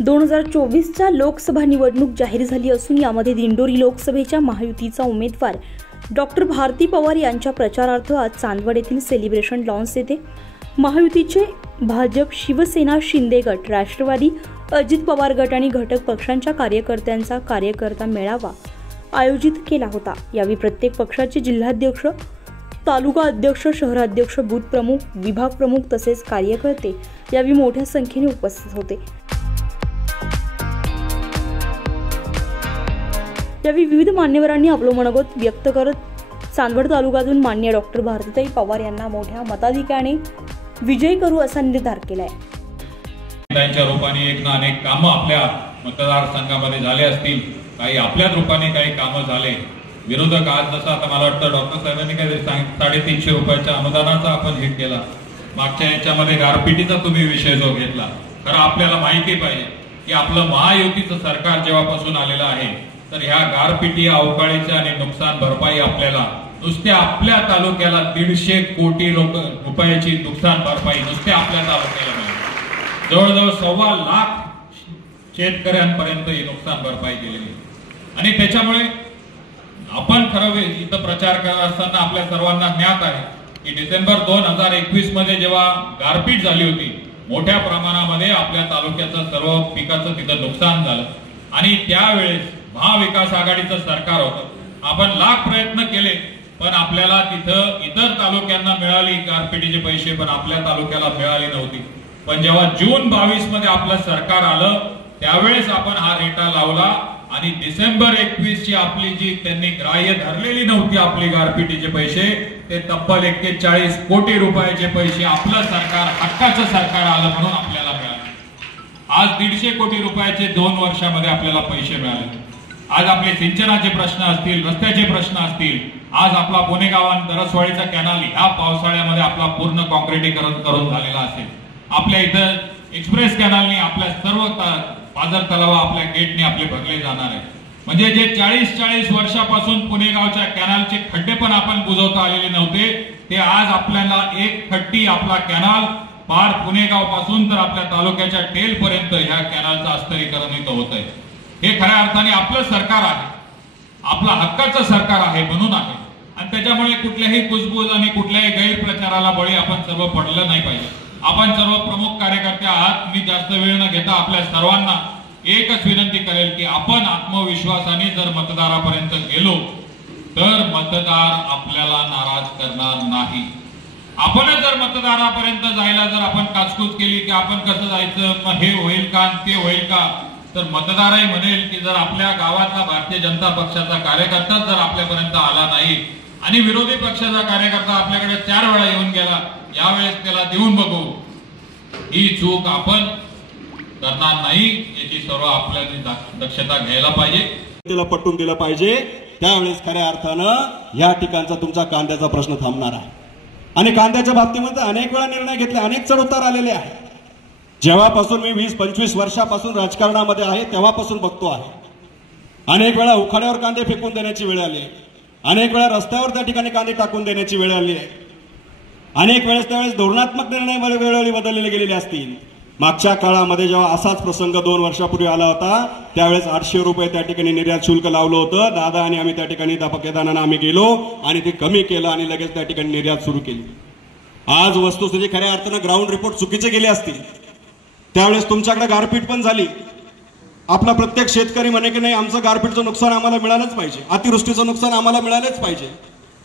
2024च्या लोकसभा निवडणूक जाहीर झाली असून यामध्ये दिंडोरी लोकसभेच्या महायुतीचा उमेदवार डॉक्टर भारती पवार यांच्या प्रचारार्थ आज चांदवड येथील सेलिब्रेशन लॉन्स येथे महायुतीचे भाजप, शिवसेना, शिंदे गट, राष्ट्रवादी, अजित पवार गट आणि घटक पक्षांच्या कार्यकर्त्यांचा कार्यकर्ता मेळावा आयोजित केला होता। यावेळी प्रत्येक पक्षाचे जिल्हाध्यक्ष, तालुका अध्यक्ष, शहराध्यक्ष, बूथ प्रमुख, विभाग प्रमुख तसेच कार्यकर्ते यावेळी मोठ्या संख्येने उपस्थित होते। यावेळी विविध मान्यवरांनी आपलं मनोगत व्यक्त करत चांदवड तालुक्यातून मान्य डॉक्टर भारतीताई पवार यांना मोठ्या मताधिक्याने विजयी करू असा निर्धार केलाय। त्यांच्या रूपाने एक ना अनेक कामं आपल्या मतदारसंघामध्ये झाले असतील, काही आपल्याच रूपाने काही कामं झाले। विरोधक आज जसं आता मला वाटतं डॉक्टर साहेबांनी काय 350 रुपयाच्या अनुदानाचा आपण हिट केला, मागच्या याच्यामध्ये गारपिटीचा तुम्ही विषय जो घेतला। खरं आपल्याला माहिती पाहिजे की आपलं महायुतीचं सरकार जेव्हापासून आलेलं आहे तर ह्या गारपिटी, अवकाळीच्या आणि नुकसान भरपाई आपल्याला नुसत्या आपल्या तालुक्याला 150 कोटी रुपयाची नुकसान भरपाई नुसत्या आपल्या तालुक्याला मिळाली। जवळजवळ 1.25 लाख शेतकऱ्यांपर्यंत ही नुकसान भरपाई केलेली आणि त्याच्यामुळे आपण खरं इथं प्रचार करत असताना आपल्या सर्वांना ज्ञात आहे की डिसेंबर 2021 मध्ये जेव्हा गारपीट झाली होती, मोठ्या प्रमाणामध्ये आपल्या तालुक्याचं सर्व पिकाचं तिथं नुकसान झालं आणि त्यावेळेस महाविकास आघाडीचं सरकार होतं। आपण लाख प्रयत्न केले पण आपल्याला तिथं इतर तालुक्यांना मिळाली गारपिटीचे पैसे, पण आपल्या तालुक्याला मिळाली नव्हती। पण जेव्हा जून 22 मध्ये आपलं सरकार आलं त्यावेळेस आपण हा रेटा लावला आणि डिसेंबर 21 ची आपली जी त्यांनी ग्राह्य धरलेली नव्हती आपली गारपिटीचे पैसे, ते तब्बल 41 कोटी रुपयाचे पैसे आपलं सरकार, हक्काचं सरकार आलं म्हणून आपल्याला मिळाले। आज 150 कोटी रुपयाचे 2 वर्षामध्ये आपल्याला पैसे मिळाले। आज आपले सिंचनाचे प्रश्न असतील, रस्त्याचे प्रश्न असतील, आज आपला पुणेगावान दरसवाडीचा कॅनल ह्या पावसाळ्यामध्ये आपला पूर्ण कॉन्क्रिटीकरण करून झालेला असेल। आपल्या इथं एक्सप्रेस कॅनलनी आपल्या सर्व पाझर तलाव आपल्या गेटने आपले भरले जाणार आहे। म्हणजे जे 40 वर्षापासून पुणेगावच्या कॅनलचे खड्डे पण आपण बुजवता आलेले नव्हते, ते आज आपल्याला एक खड्डी आपला कॅनल पार पुणेगाव पासून तर आपल्या तालुक्याच्या टेल पर्यंत ह्या कॅनलचं अस्तरीकरण इथं होत आहे। हे खऱ्या अर्थाने आपलं सरकार आहे, आपला हक्काचं सरकार आहे म्हणून आहे आणि त्याच्यामुळे कुठल्याही कुजबूज आणि कुठल्याही गैरप्रचाराला बळी आपण सर्व पडलं नाही पाहिजे। आपण सर्व प्रमुख कार्यकर्ते आहात, मी जास्त वेळ न घेता आपल्या सर्वांना एकच विनंती करेल की आपण आत्मविश्वासाने जर मतदारापर्यंत गेलो तर मतदार आपल्याला नाराज करणार नाही। आपण जर मतदारापर्यंत जायला जर आपण काचकूच केली की आपण कसं जायचं, मग हे होईल का ते होईल का, तर मतदारही म्हणेल की जर आपल्या गावातला भारतीय जनता पक्षाचा कार्यकर्ता जर आपल्यापर्यंत आला नाही आणि विरोधी पक्षाचा कार्यकर्ता आपल्याकडे 4 वेळा येऊन गेला, यावेळेस त्याला देऊन बघू, ही चूक आपण करणार नाही याची सर्व आपल्याला दक्षता घ्यायला पाहिजे, त्याला पटवून दिलं पाहिजे। त्यावेळेस खऱ्या अर्थानं या ठिकाणचा तुमचा कांद्याचा प्रश्न थांबणार आहे आणि कांद्याच्या बाबतीमध्ये अनेक वेळा निर्णय घेतले, अनेक चढउतार आलेले आहेत। जेव्हापासून मी 20-25 वर्षापासून राजकारणामध्ये आहे तेव्हापासून बघतो आहे, अनेक वेळा उखाड्यावर कांदे फेकून देण्याची वेळ आली, अनेक वेळा रस्त्यावर त्या ठिकाणी कांदे टाकून देण्याची वेळ आली आहे, अनेक वेळेस त्यावेळेस धोरणात्मक निर्णय वेळोवेळी बदललेले गेलेले असतील। मागच्या काळामध्ये जेव्हा असाच प्रसंग 2 वर्षापूर्वी आला होता त्यावेळेस 800 रुपये त्या ठिकाणी निर्यात शुल्क लावलं होतं। दादा आणि आम्ही त्या ठिकाणी दापकेदानानं आम्ही गेलो आणि ते कमी केलं आणि लगेच त्या ठिकाणी निर्यात सुरू केली। आज वस्तुस्थिती खऱ्या अर्थानं ग्राउंड रिपोर्ट चुकीचे गेले असतील, त्यावेळेस तुमच्याकडे गारपीट पण झाली, आपला प्रत्येक शेतकरी म्हणे की नाही आमचं गारपीटचं नुकसान आम्हाला मिळालंच पाहिजे, अतिवृष्टीचं नुकसान आम्हाला मिळालंच पाहिजे।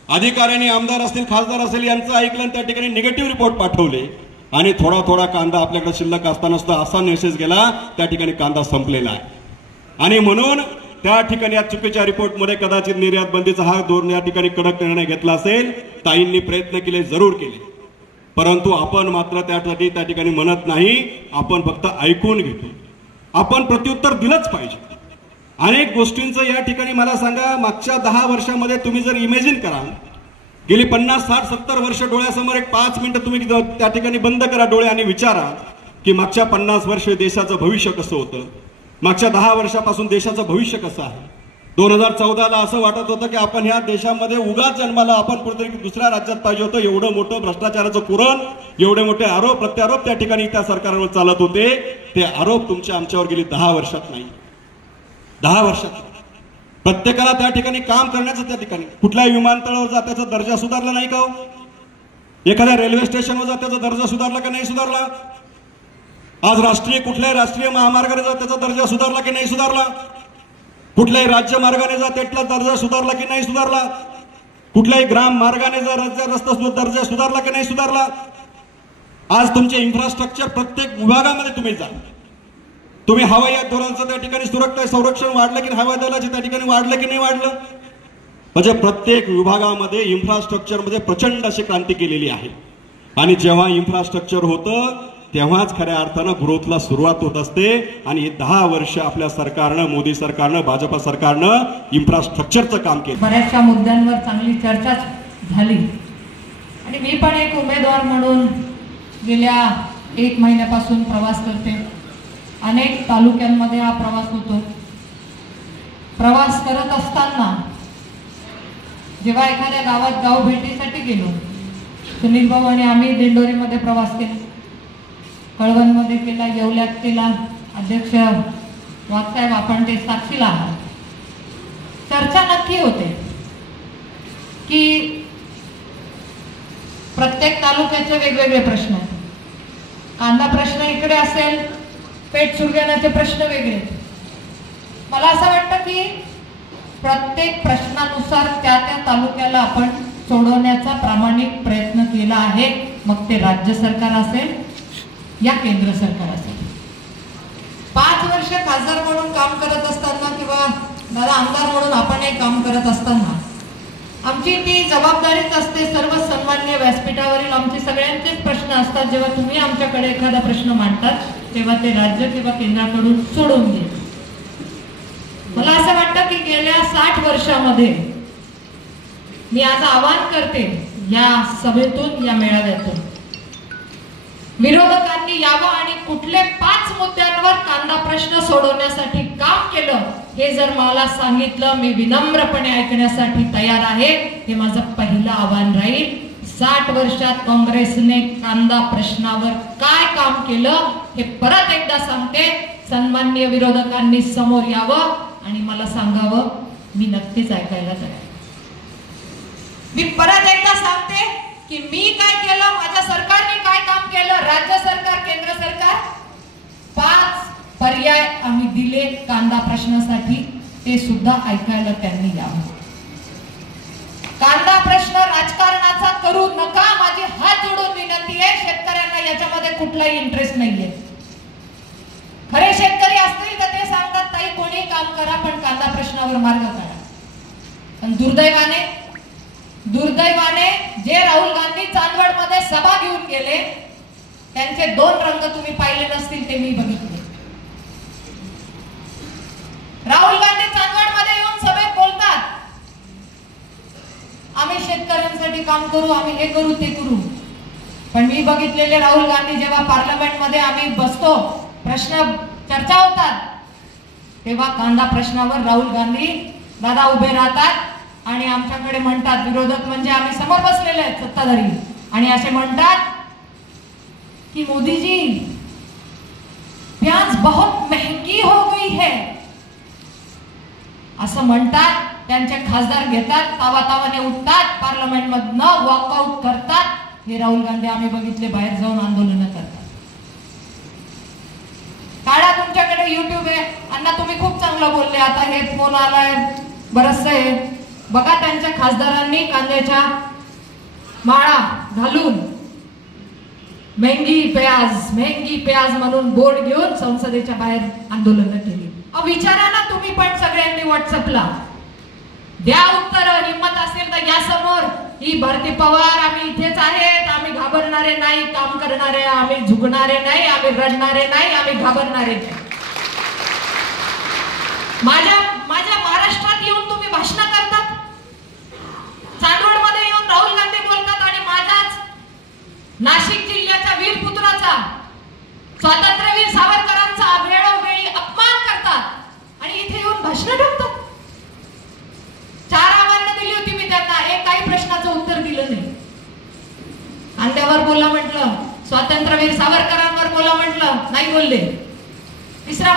अधिकाऱ्यांनी, आमदार असतील, खासदार असेल यांचं ऐकलं आणि त्या ठिकाणी निगेटिव्ह रिपोर्ट पाठवले आणि थोडा कांदा आपल्याकडे शिल्लक असताना सुद्धा असा मेसेज गेला त्या ठिकाणी कांदा संपलेला आहे आणि म्हणून त्या ठिकाणी या चुकीच्या रिपोर्टमध्ये कदाचित निर्यात बंदीचा हा धोरण या ठिकाणी कडक निर्णय घेतला असेल। ताईंनी प्रयत्न केले, जरूर केले, परंतु आपण मात्र त्यासाठी त्या ठिकाणी म्हणत नाही, आपण फक्त ऐकून घेतो। आपण प्रत्युत्तर दिलंच पाहिजे। अनेक गोष्टींचं या ठिकाणी मला सांगा, मागच्या 10 वर्षामध्ये तुम्ही जर इमॅजिन करा, गेली 50, 60, 70 वर्ष डोळ्यासमोर एक 5 मिनिटं तुम्ही त्या ठिकाणी बंद करा डोळे आणि विचारा की मागच्या 50 वर्ष देशाचं भविष्य कसं होतं, मागच्या 10 वर्षापासून देशाचं भविष्य कसं आहे। 2014ला असं वाटत होतं की आपण ह्या देशामध्ये उगाच जन्माला आपण कुठेतरी दुसऱ्या राज्यात पाहिजे होतं, एवढं मोठं भ्रष्टाचाराचं पुरण, एवढे मोठे आरोप प्रत्यारोप त्या ठिकाणी त्या सरकारवर चालत होते। ते आरोप तुमच्या आमच्यावर गेली 10 वर्षात नाही. 10 वर्षात प्रत्येकाला त्या ठिकाणी काम करण्याचं, त्या ठिकाणी कुठल्याही विमानतळावर जा त्याचा दर्जा सुधारला नाही का हो? एखाद्या रेल्वे स्टेशनवर जा त्याचा दर्जा सुधारला की नाही सुधारला? आज कुठल्याही राष्ट्रीय महामार्गाने जा त्याचा दर्जा सुधारला की नाही सुधारला? कुठल्याही राज्य मार्गाने जा त्यातला दर्जा सुधारला की नाही सुधारला? कुठल्याही ग्राम मार्गाने जा रस्ता दर्जा सुधारला की नाही सुधारला? आज तुमचे इन्फ्रास्ट्रक्चर प्रत्येक विभागामध्ये तुम्ही जा, तुम्ही हवाई दलाचं त्या ठिकाणी सुरक्षा संरक्षण वाढलं की हवाई दलाचे त्या ठिकाणी वाढलं की नाही वाढलं? म्हणजे प्रत्येक विभागामध्ये इन्फ्रास्ट्रक्चरमध्ये प्रचंड अशी क्रांती केलेली आहे. आणि जेव्हा इन्फ्रास्ट्रक्चर होतं तेव्हाच खऱ्या अर्थानं ग्रोथला सुरुवात होत असते. आणि हे 10 वर्ष आपल्या सरकारनं, मोदी सरकारनं, भाजपा सरकारनं इन्फ्रास्ट्रक्चरचं काम केलं. बऱ्याचशा मुद्द्यांवर चांगली चर्चा झाली आणि मी पण एक उमेदवार म्हणून गेल्या 1 महिन्यापासून प्रवास करते. अनेक तालुक्यांमध्ये हा प्रवास होतो. प्रवास करत असताना जेव्हा एखाद्या गावात गाव भेटीसाठी गेलो, सुनील भाऊ आणि आम्ही दिंडोरीमध्ये प्रवास केला, कळवणमध्ये केला, येवल्यात केला. अध्यक्ष वाघसाहेब आपण ते साक्षीला आहात. चर्चा नक्की होते की प्रत्येक तालुक्याचे वेगवेगळे प्रश्न आहेत. कांदा प्रश्न इकडे असेल, पेट सुरगाण्याचे प्रश्न वेगळे. मला असं वाटतं की प्रत्येक प्रश्नानुसार त्या तालुक्याला आपण सोडवण्याचा प्रामाणिक प्रयत्न केला आहे. मग ते राज्य सरकार असेल या केंद्र सरकार असेल. 5 वर्ष खासदार म्हणून काम करत असताना किंवा दादा आमदार म्हणून आपणही काम करत असताना आमची ती जबाबदारीच असते. सर्व सन्मान्य व्यासपीठावरील आमचे सगळ्यांचेच प्रश्न असतात. जेव्हा तुम्ही आमच्याकडे एखादा प्रश्न मांडतात तेव्हा ते राज्य किंवा केंद्राकडून सोडवून घे. मला असं वाटतं की गेल्या 60 वर्षामध्ये मी आज आवाहन करते या सभेतून, या मेळाव्यातून, विरोधकांनी यावं आणि कुठले 5 मुद्द्यांवर कांदा प्रश्न सोडवण्यासाठी काम केलं हे जर मला सांगितलं, मी विनम्रपणे ऐकण्यासाठी तयार आहे. हे माझं पहिलं आव्हान राहील. 60 वर्षात काँग्रेसने कांदा प्रश्नावर काय काम केलं हे परत एकदा सांगते. सन्माननीय विरोधकांनी समोर यावं आणि मला सांगावं. मी नक्कीच ऐकायला तयार. मी परत एकदा सांगते की मी काय केलं, माझ्या सरकारने काय काम केलं, राज्य सरकार, केंद्र सरकार, 5 पर्याय आम्ही दिले कांदा प्रश्नासाठी. ते सुद्धा ऐकायला त्यांनी यावं. कांदा प्रश्न राजकारणाचा करू नका, माझी हात जोडून विनंती आहे. शेतकऱ्यांना याच्यामध्ये कुठलाही इंटरेस्ट नाहीये. खरे शेतकरी असतील तर ते सांगतात ताई कोणी काम करा पण कांदा प्रश्नावर मार्ग काढा. पण दुर्दैवाने जे राहुल गांधी चांदवडमध्ये सभा घेऊन गेले त्यांचे 2 रंग तुम्ही पाहिले नसतील ते मी बघितले. राहुल गांधी चांदवडमध्ये येऊन सभेत बोलतात आम्ही शेतकऱ्यांसाठी काम करू, आम्ही हे करू ते करू. पण मी बघितलेले राहुल गांधी जेव्हा पार्लमेंटमध्ये आम्ही बसतो, प्रश्न चर्चा होतात, तेव्हा कांदा प्रश्नावर राहुल गांधी दादा उभे राहतात आणि आमच्याकडे म्हणतात, विरोधक म्हणजे आम्ही समोर बसलेले आहेत सत्ताधारी, आणि असे म्हणतात कि मोदी जी प्याज बहुत महंगी हो गई है असं म्हणतात. त्यांचे खासदार घेतात, तावातावाने उठतात, पार्लमेंट मधनं वॉकआउट करतात. हे राहुल गांधी आम्ही बघितले बाहेर जाऊन आंदोलन करतात. काढा तुमच्याकडे युट्यूब आहे. अण्णा तुम्ही खूप चांगलं बोलले, आता हे फोन आलाय बरंच आहे बघा. त्यांच्या खासदारांनी कांद्याच्या माळा घालून महंगी प्याज म्हणून बोर्ड घेऊन संसदेच्या बाहेर आंदोलन केली. विचारा ना तुम्ही पण सगळ्यांनी व्हॉट्सअपला, द्या उत्तर. हिम्मत असेल तर या समोर. ही भारती पवार, आम्ही इथेच आहेत, आम्ही घाबरणारे नाही, काम करणारे, आम्ही झुकणारे नाही, आम्ही रडणारे नाही, आम्ही घाबरणारे नाही. माझ्या महाराष्ट्रात येऊन तुम्ही भाषण करतात, चांदवडमध्ये येऊन राहुल गांधी बोलतात आणि माझाच नाशिक जिल्ह्याच्या वीर पुत्राचा, स्वातंत्र्यवीर सावरकरांचा वेळोवेळी अपमान करतात आणि इथे येऊन भाषण टाकतात. 4 आव्हानं दिली होती मी त्यांना, काही प्रश्नाचं उत्तर दिलं नाही. कांद्यावर बोला म्हटलं, स्वातंत्र्यवीर सावरकरांवर बोला म्हटलं, नाही बोलले. तिसरा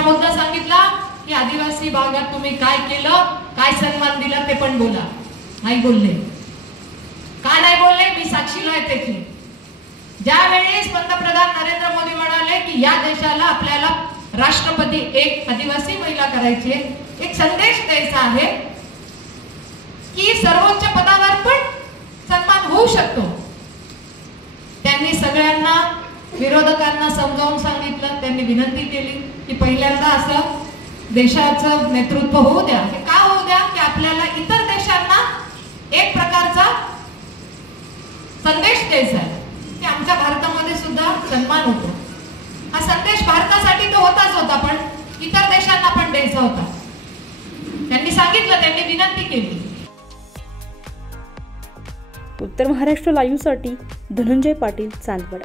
मुद्दा सांगितला की आदिवासी भागात तुम्ही काय केलं, काय सन्मान दिला ते पण बोला. नाही बोलले. का नाही बोलले? मी साक्षीला आहे त्याची. ज्यावेळेस पंतप्रधान नरेंद्र मोदी म्हणाले की या देशाला आपल्याला राष्ट्रपती एक आदिवासी महिला करायची, एक संदेश द्यायचा आहे की सर्वोच्च पदावर पण सन्मान होऊ शकतो. त्यांनी सगळ्यांना विरोधकांना समजावून सांगितलं. त्यांनी विनंती केली की पहिल्यांदा असं देशाचं नेतृत्व होऊ द्या. हे का होऊ द्या की आपल्याला इतर देशांना एक प्रकारचा संदेश द्यायचा आहे की आमच्या भारतामध्ये सुद्धा सन्मान होतो. हा संदेश भारतासाठी तो होता, पण इतर देशांना पण द्यायचा होता. त्यांनी सांगितलं, त्यांनी विनंती केली. उत्तर महाराष्ट्र लाईव्हसाठी धनंजय पाटील, चांदवड.